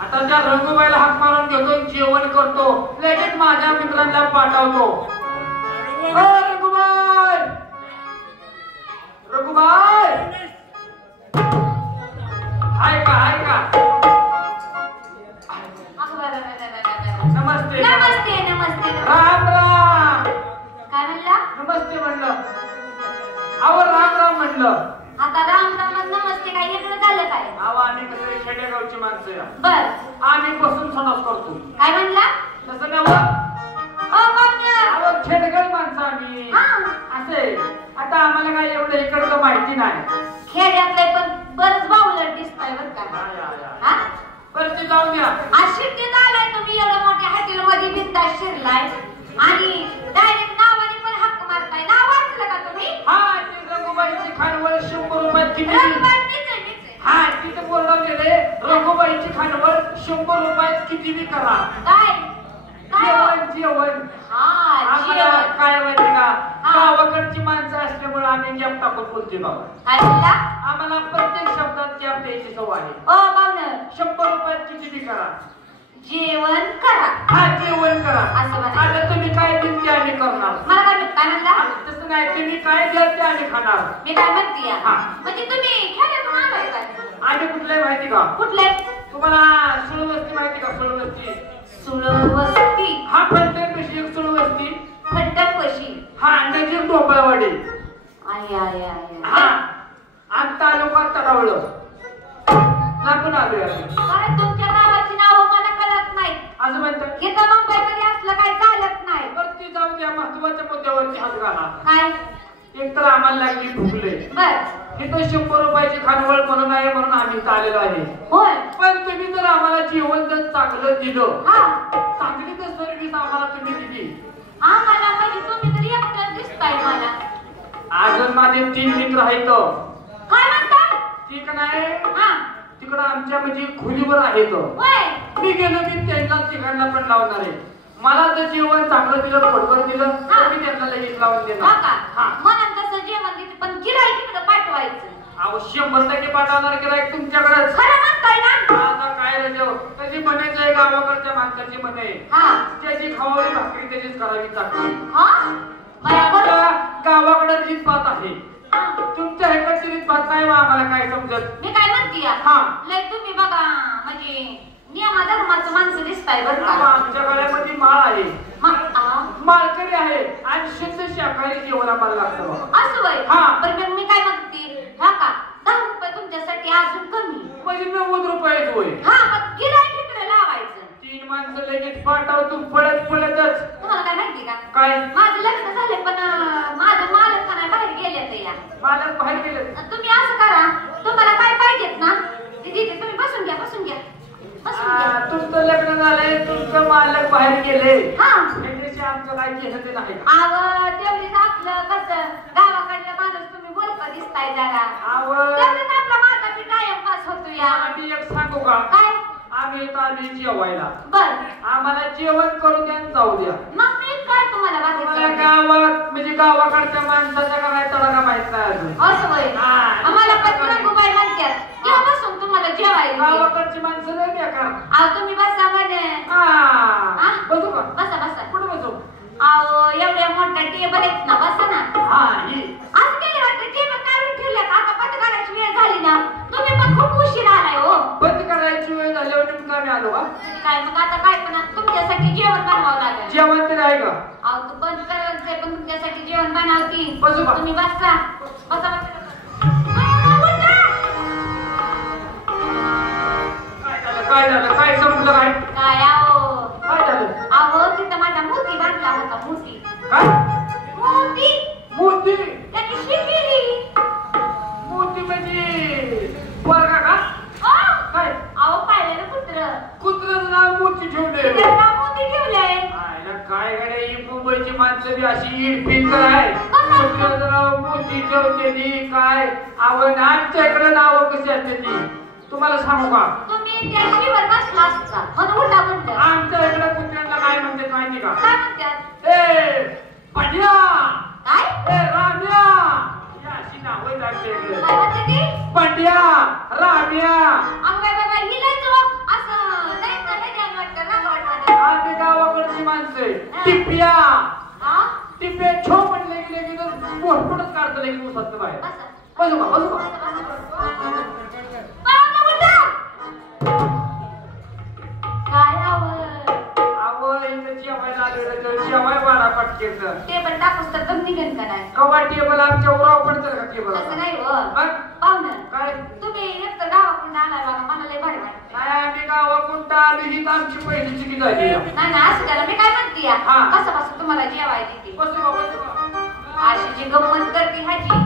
आता त्या रघुबाईला हाक मारून घेतो जेवण करतो लगेच माझ्या मित्रांना पाठवतो. रघुबाई आहे का नमस्ते नमस्ते. राम राम. काय म्हणला? नमस्ते म्हणलं. अहो राम राम म्हणलं. आता राम राम नमस्ते काय वेगळं झालं काय? अहो आम्ही कसं खेडेगावची माणसं आहे. बर आम्ही बसून सणास करतो. काय म्हणला? तसं नाही अहो खेडेगाव माणसं आम्ही असे. आता आम्हाला काय एवढं इकडचं माहिती नाही. खेड्यातले पण बरंच बावलट दिसतंय बर का. हा बरं ते जाऊन द्या. आशिर्तीत आलाय तुम्ही एवढ्या मोठ्या हॉटेलमध्ये बिंदा शिरलाय आणि डायरेक्ट नावाने पण हक्क मारताय. नाव वाचलं का तुम्ही? हा ती रघुबाईची खानवळ 100 रुपयात किती. हा तिथे बोर्डावर गेले रघुबाईची खानवळ 100 रुपयात किती बी करा. काय जेवण हा आम्हाला जेवण काय माहिती का गावाकडची माणसं असल्यामुळे आम्ही गॅप टाकून बोलतोय बाबा. काय म्हणला? आम्हाला प्रत्येक शब्दात गॅप द्यायची सवय आहे. ओ पाहुणं 100 रुपयात किती बी करा. जेवण करा. हा जेवण करा. असं म्हणा. आता तुम्ही काय देईल ते आम्ही करणार. मला काय म्हणला? तसं नाही तुम्ही काय द्याल ते आम्ही खाणार. मी काय म्हणते या हा. म्हणजे तुम्ही खेड्यातून आलाय काय? आम्ही कुठले माहिती का कुठले? तुम्हाला सुळवस्ती माहिती का? सुळवस्ती सुळवस्ती. हा फलटणपाशी एक सुळवस्ती. फलटणपाशी. हा नजीक ढोबळवाडी. I I I. हा आणि तालुका तडावळं लागून आलोय आम्ही. काय तुमच्या गावाची नावं मला कळत नाही. असं म्हणतात. इथं मुंबईमध्ये असलं काय चालत नाही. बरं ती जाऊ द्या महत्वाच्या मुद्द्यावरती हात घाला. काय? एक तर आम्हाला लागली भुकले. बर इथं 100 रुपयाची खानवळ म्हणून आहे म्हणून आम्ही चाललेलो आहे. होय. पण तुम्ही जर आम्हाला जेवण जर चांगलं दिलं हा चांगली जर सर्व्हिस आम्हाला तुम्ही दिली. आम्हाला म्हणजे तुम्ही तरी एकटं दिसताय मला. अजून माझे 3 मित्र आहेत. काय म्हणता? ठीक नाही हा तिकडं आमच्या म्हणजे खोलीवर आहेत. होय. मी गेलो की त्यांना तिकडला पण लावणार आहे. मला जर जेवण चांगलं दिलं फडफड दिलं तर मी त्यांना लगेच लावून देणार. का म्हणून तसं जेवण देते पण गिराईक तिकडं पाठवायचं. अहो 100% पाठवणार गिराईक तुमच्याकडेच. खरं म्हणताय ना? आता काय रे देव त्याची म्हणायचं आहे गावाकडच्या माणसाची म्हणे. हा त्याची खावावी भाकरी त्याचीच करावी चाकरी. हा बरोबर. आमच्या गावाकडे रीत बात आहे. हा. तुमच्या ह्याकडची रीत बात नाही आम्हाला काय समजत. मी काय म्हणते या? हा. लय तुम्ही बघा म्हणजे नियमा धर्माचं माणसं दिसताय बरं का. आमच्या गळ्यामध्ये माळ आहे. माळकरी आहे आणि शुद्ध शाकाहारी जेवण आम्हाला लागतं बाबा. असं वय. हा. पण मग मी काय म्हणते हा का 10 रुपये तुमच्यासाठी अजून कमी. म्हणजे 90 रुपये होय. हा मग गिराईक इकडे लावायचं. 3 माणसं लगेच पाठवतून पळतच. तुम्हाला काय माहिती का? काय? माझं लग्न झाले पण माझं मालक का नाही बाहेर गेले ते या. मालक बाहेर गेले. तुम्ही असं करा तुम्हाला काय पाहिजेत ना ते देते. तुम्ही बसून घ्या बसून घ्या बसून घ्या. तुमचं लग्न झालंय तुमचं मालक बाहेर गेले. हा त्याच्याशी आमचं काय घेणं ते नाही. आव तेवढीच आपलं कसं गावाकडलं माणूस तुम्ही बोलका दिसताय जरा. तेवढीच आपला माझा बी टाइमपास होतो या. आम्ही एक सांगू का? काय? आम्ही येतो आम्ही जेवायला. बर आम्हाला जेवण करू द्या आणि जाऊ द्या. मग मी काय तुम्हाला मला बाकी गावात म्हणजे गावाकडच्या माणसाच्या काय तडका माहित नाही अजून. असं होय. हा. आम्हाला पत्रकुबाई म्हणतात किंवा बसून तुम्हाला जेवायला. गावाकडची माणसं नाही बेकार. आव तुम्ही बसा म्हणे. हा बसू का? बसा बसा. कुठं बसू? आव एवढ्या मोठा टेबल आहेत ना बसा ना. हा ही आज केले वाटतं टेबल काढून ठेवलं का आता बंद करायची वेळ झाली ना. तुम्ही पण खूप उशीर आलाय हो. बंद करायची वेळ झाल्यावर नेमकं आम्ही आलो का? काय मग आता काय पण तुमच्यासाठी जेवण बनवावं लागेल. जेवण तरी आहे का? अहो तू बंद करायचंय पण तुमच्यासाठी जेवण बनवते की बसू का? तुम्ही बसा बसा बसा काय झालं काय संपलं काय काय आहो काय झालं आहो तिथं माझा मोती बांधला होता मोती काय मोती मोती त्याने शिकली मोती म्हणजे पोरगा का काय आहो पाहिलं ना कुत्र्याचं नाव मोती ठेवले त्याला मोती ठेवलंय आयला काय गड्या ही मुंबईची माणसं बी अशी इडपिन आहे कुत्र्याचं नाव मोती ठेवते ती काय आवड आमच्या इकडे नाव कशी असते ती तुम्हाला सांगू का तुम्ही त्या शिवर बसला असता म्हणून उठा म्हणतात आमच्या इकडे कुत्र्यांना काय म्हणतात माहिती का काय म्हणतात ए पड्या काय ए राम्या या अशी नाव आहेत आमच्या इकडे काय म्हणते ती पड्या राम्या अंगाई बाबा हिलाच असं नाही चालत जाण वाटतं ना वाटतं आम्ही गावाकडची माणसं आहे. टिप्या हा टिप्या छो म्हणले गेले की तर मोठमोठच काढतं लगेच उसातलं बाहेर बसा बसू का बसू का पाहुणा उठा काय आवड आवं इथं जेवायला आलेलं तर जेवाय बारा पटकेचं टेबल टाकूस तर कमी निघेल का नाही कवा टेबल आमच्या उराव पडतं का टेबल तसं नाही हो मग पाहुणं काय तुम्ही एक तर गावाकडून आलाय बघा मला लय भारी वाटतं नाही आम्ही गावाकडून आली ही तर आमची पहिली चिकी झाली आहे. नाही ना असं करा मी काय म्हणते या हा. कसं बस तुम्हाला जेवाय देते बसू का बसू का अशी जी गंमत करते ह्याची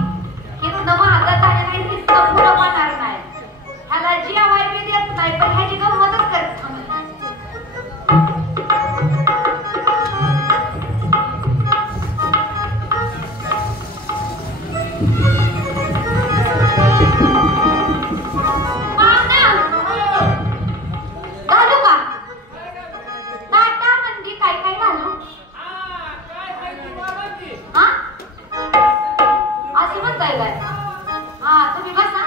कितनं महाग झालं नाही तितकं पुढं होणार नाही ह्याला जेवाय बी देत नाही पण ह्याची गंमतच करते घालू का टाटा मंदी काय काय घालू हा असं म्हणताय काय हा तुम्ही बसा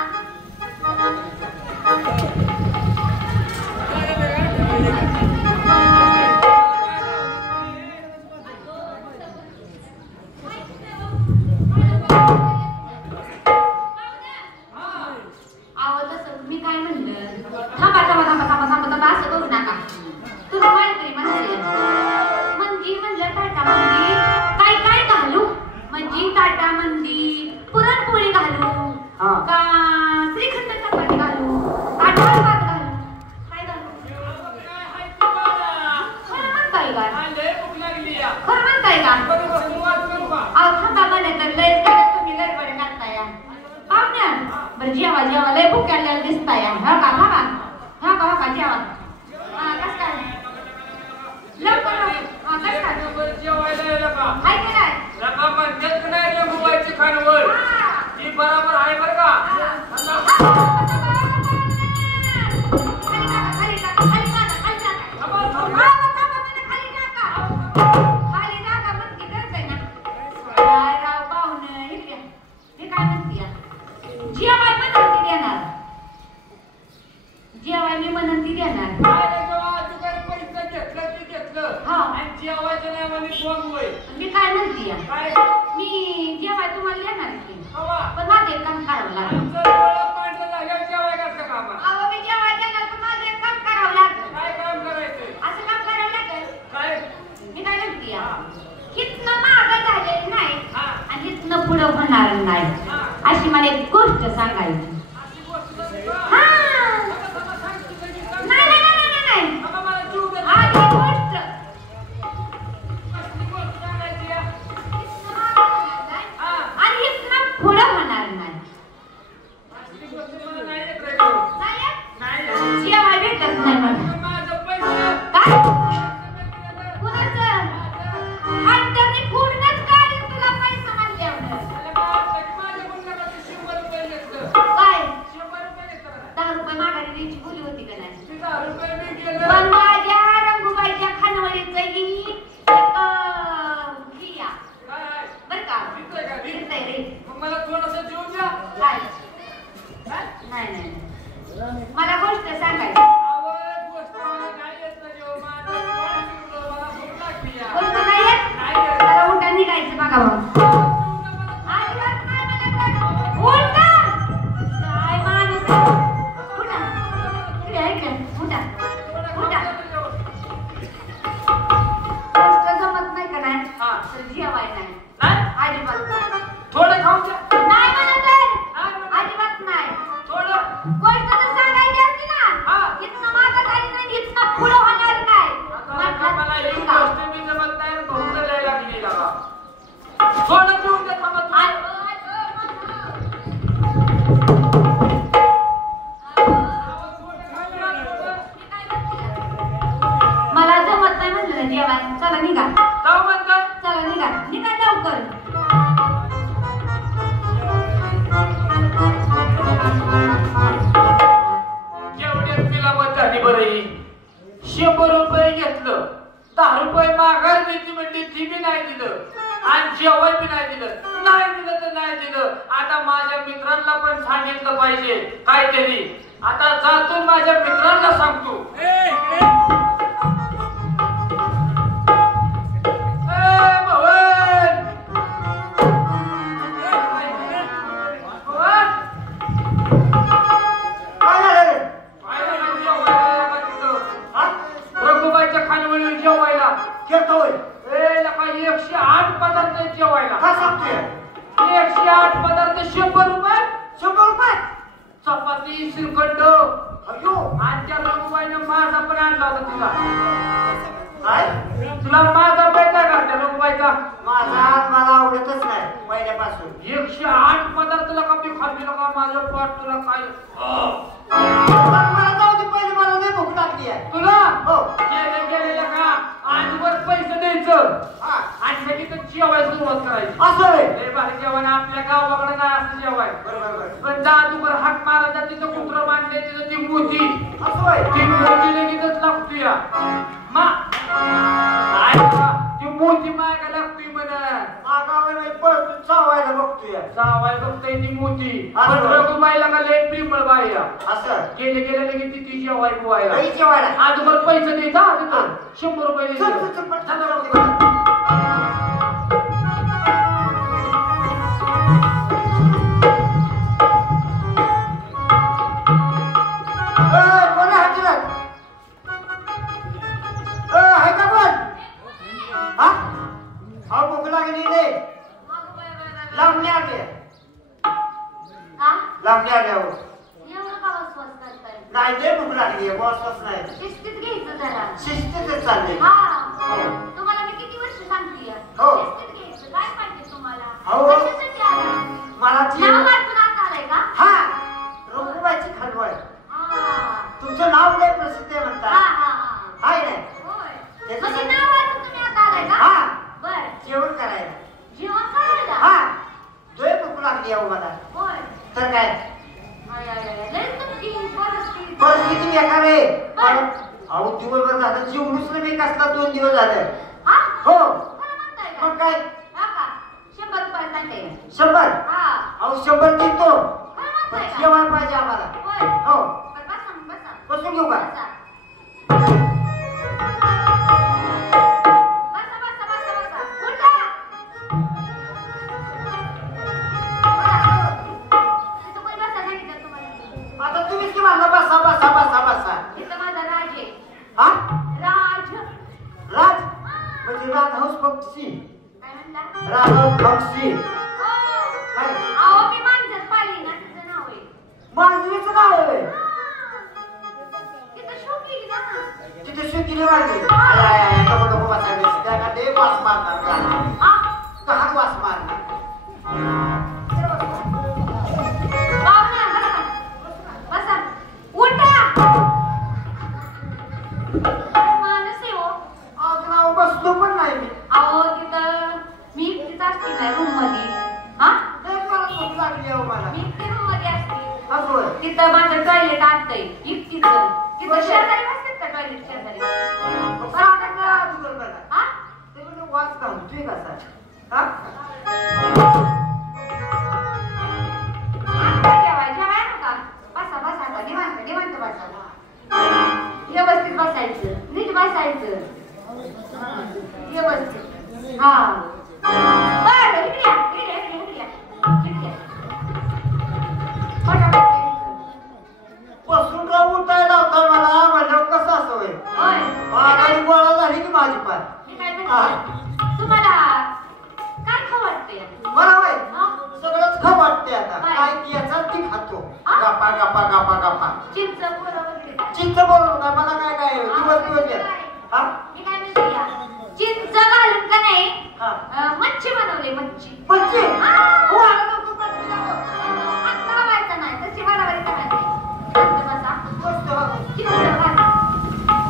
आहो तसं मी काय म्हणलं थांबा थांबा थांबा थांबा थांबा थांबा असं करू नका तुम्ही माहिती म्हणते मंदी म्हणलं टाटा मंदी काय काय घालू म्हणजे टाटा मंदी पुरणपोळी घालू हा. का श्रीखंड चपाती घालू आठवड भात घालू काय घालू खरं म्हणताय का लय भूक लागली या खरं म्हणताय का बरं बरं वाच करू का अहो थांबा म्हणे तर लय तुम्ही लय बरे करताय पाहुण्या बरं जेवा जेवा लय भुक्याला दिसताय हा का थांबा हा का जेवा हा कसं काय लवकर हा कसं काय बरं जेवायला यायला का हाय का नाही नका म्हणतात का नाही त्या मोबाईलची खाणवर हा. ती बरोबर आहे बरं का खाली टाका खाली टाका खाली टाका थांबा, थांबा. हा, मग थांबा म्हणे, खाली टाका खाली टाका म्हणते करताय ना काय राव पाहुणं इकडे या. मी काय म्हणते या? जेवाय म्हणून ती देणार जेवाय मी म्हणून ती देणार काय रे जेव्हा तू काय पैसे घेतलं ते घेतलं हा. आणि जेवायचं नाही म्हणे कोण होय मी काय म्हणते या? काय मी जेवाय तुम्हाला देणार की कवा पण माझं एक काम करावं लागेल आमचं डोळं पांढरं झाल्यावर जेवाय कसं काम आहे? अहो मी जेवाय देणार पण माझं एक काम करावं लागेल काय काम करायचं असं काम करावं लागेल काय मी काय म्हणते या? हितनं मागं झालेलं नाही हा. आणि हितनं पुढं होणार नाही हा. अशी मला एक गोष्ट सांगायची अशी गोष्ट नाही का? हा थांबा, थांबा, सांग तू लगेच सांग. नाही नाही नाही नाही नाही थांबा, मला जीव दे. आधी गोष्ट कसली गोष्ट सांगायची आहे? हितनं मागं होणार नाही हा. आणि हितनं पुढं होणार नाही असली गोष्ट मला नाही येत रे भाऊ. नाही येत? नाही. जेवाय भेटत नाही मला माझं पैसे काय कुणाचं हंटरने पूर्णच काढून तुला पैसा मानल्यावर माझ्या मुलाला ते 100 रुपये घेतलं. काय सांगितलं पाहिजे काहीतरी. आता जातो माझ्या मित्रांना सांगतो. रघुबाईच्या खानवळीवर जेवायला घेतोय 108 पदार्थ जेवायला. काय सांगतोय 108 पदार्थ 100 रुपये. 100 रुपये चपाती श्रीखंड अयो आणि त्या रघुबाईनं माझा पण आणला होता तुला. काय तुला माझा पैसा का त्या रघुबाईचा? माझा हात मला आवडतच नाही पहिल्यापासून. 108 पदार्थाला का मी खाल्लेला का माझं पोट तुला काय मला जाऊ दे पहिले मला नाही भूक लागली आहे. तुला हो गेलेलं का आजवर पैसे द्यायचं हा आणि सगळीकडे जेवायला सुरुवात करायची. असं आहे लय भारी जेवण आपल्या गावाकडे नाही असं जेवाय. बरोबर पण जादूकर हाक मारायचा तिथं कुत्र मांडले तिथं ती मोती असं आहे ती मोती लगेचच लागतो या मा ऐका ती मोती मागा लागतोय म्हणा. मागावर पळतून चावायला बघतोय. जावाय बघताय ती मोती. असं. पण रघुबाईला का लय प्रेमळ बाई या. असं गेले लगेच ती जेवाय बुवायला. काही जेवायला आजवर पैसे द्यायचा तिथं 100 रुपये चल, चल, चल, द्यायचे. चल, चल, कोण आहे हॉटेलात? आहे का कोण? हा? अहो, भूक लागली रे. लांबणी आली. हा? लांबणी आली अहो. एवढं का वसवस करताय? नाही रे भूक लागली आहे. बॉसच नाही. शिस्तीत घ्यायचं जरा. शिस्तीतच चालले. हा. हो. तुम्हाला मी किती वर्ष सांगतेय? हो. शिस्तीत घ्यायचं. काय पाहिजे तुम्हाला? हो. कशासाठी आला? मला नाव वाचून आत आलाय का? हा रघुबाईची खानवळ. हा. तुमचं नाव लय प्रसिद्ध आहे हा, म्हणतात. हा, हा. आहे नाही होय. मग ते नाव वाचून तुम्ही आत आलाय का? हा बरं. जेवण करायला. जेवण करायला? हा लय भूक लागली अहो मला. होय. तर काय आय, आय, आय. लय तुमची परिस्थिती. परिस्थिती बेकार आहे. बरं. अहो दिवसभर झालं जेवणूच नाही मी कसला 2 दिवस झाले. हा? हो खरं म्हणताय का? मग काय हा का? 100 रुपये सांगते. 100. हा. अहो 100 देतो खरं पण म्हणताय का? जेवायला पाहिजे आम्हाला. होय. हो बरं, बसा मग, बसा. बसून घेऊ का? बसा. बसा, बसा, बसा, बसा. उठा. इथं कोणी बसा सांगितलं तुम्हाला? आता तुम्हीच की म्हणला बसा बसा बसा बसा. इथं माझा राज आहे. हा राज. राज म्हणजे राजहंस पक्षी. काय म्हणता? राजहंस पक्षी हो. काय अहो, मी मांजर पाळली ना, तिचं नाव आहे. मांजरीचं नाव आहे. तिथं शो केली ना. तिथे शिकिले वाढले. नको नको बसायला त्या का ते वास मारणार का हा? हात वास मारणार. पाहुणे, बसा. बसा. उठा. माणूस आहे हो. आज नाव बसलो पण नाही मी. अहो, तिथं मी एकटीच असते ना रूम मध्ये. हा? लय मला भूक लागली अहो मला. मी एकटी रूम मध्ये असते. असं होय. तिथं माझं टॉयलेट आणतंय एकटीच. तिथं शेजारी बसतात का टॉयलेट शेजारी? मग सांगा ना अगोदर मला. हा? ते म्हणजे वास घालतोय कसा? हा? जेवाय नका. बसा बसा आता. निवांत निवांत बसा. व्यवस्थित बसायचं. नीट बसायचं. व्यवस्थित. हा. बरं, इकडे या. इकडे या. पटापट करायचं. बसून राहून उठायला होता मला म्हणलं कसं असं होय. होय. आणि गोळा झाली की माझी पाय. मी काय म्हणते? तुम्हाला काय खाऊ वाटतंय? मला होय हा? सगळंच खाऊ वाटते आता. काय? काय याचा ती खातो. हा? गप्पा गप्पा गप्पा गप्पा. चिंच बोरं वगैरे. चिंच बोलू का मला काय काय दिवस घ्या. हा मी काय म्हणते या? चिंच घालून का नाही हा मच्छी बनवली मच्छी. मच्छी हा. हो आला नको मच्छी लावा. हात लावायचा नाही. तशी बरोबर करायची. शांत बसा. मस्त हा. चिंच घाल.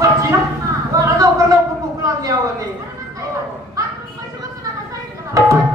मच्छी ना हा. मला लवकर लवकर भूक लागली आवडली. बाथरूम पाशी बसून आता जायचं का?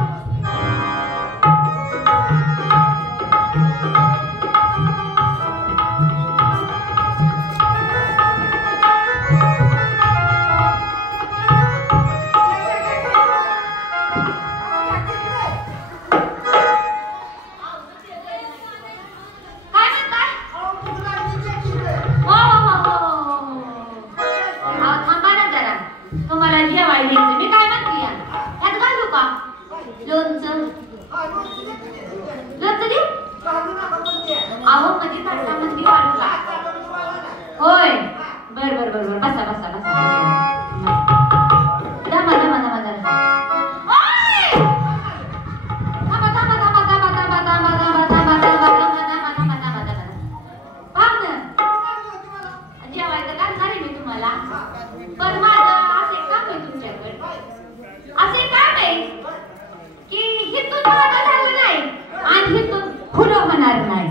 होणार नाही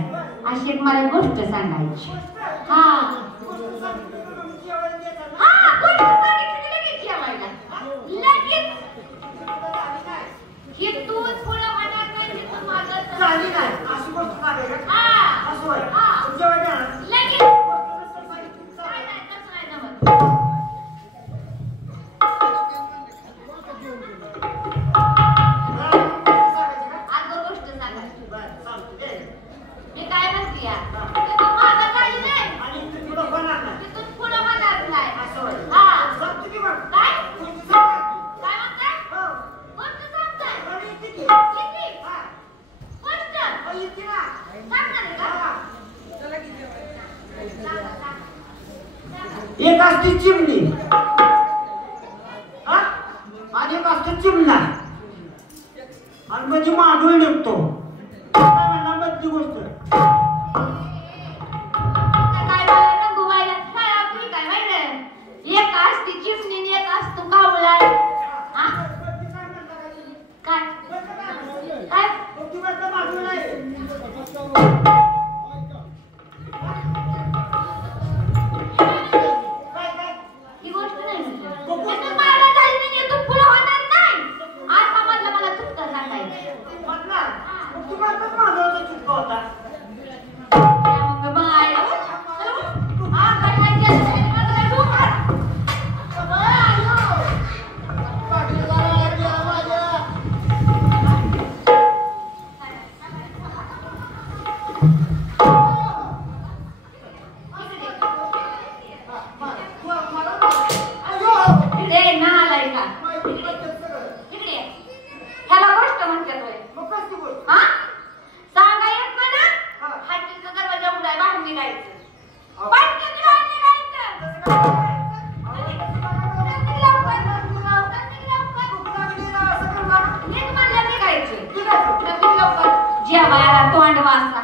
अशी एक मला गोष्ट सांगायची. हा हा गोष्ट सांगितली लगेच जेवायला लगेच हे तूच पुढं होणार नाही हे तू मागं चालली काय अशी गोष्ट सांगाय का हा असं होय हा जेवायला लगेच काय नाही तसं नाही जमत. अगं गोष्ट सांगायची मी काय म्हणते या तू मागं चालली नाही आणि तुला होणार नाही तिथून पुढं होणार नाही असं होय हा सांगतो की मग काय गोष्ट सांग. काय म्हणताय हो. गोष्ट सांगताय आणि इथे की. किती हा. गोष्ट हो, इथे ना. सांगणार आहे का हा. सांगा, सांगा. एक असते चिमणी हा? आणि एक असते चिमणा आणि म्हणजे मांडूळ निघतो काय म्हणला मधली गोष्ट काय बाळा रंगू बाईला काय आपली काय माहिती एक असती चिमणी आणि एक असतो कावळा हा? काय काय मांडूळ आहे ही गोष्ट नाही म्हणजे मारा झाली नाही तू पुढे होणार नाही आज समजलं मला चुकतं सांगायचं म्हटला तुम्हाला मांडूळचा चुटका होता मग बाय हा काय केलं मला काय डोकं इकडे ना आलाय का इकडे ह्याला गोष्ट म्हणतात होय मग कसली गोष्ट हा सांगा येत नाही ना हॉटेलचा दरवाजा उघडाय बाहेर निघायचं पटकन बाहेर निघायचं नीट म्हणलं निघायचं लवकर जेवायला तोंड वाजता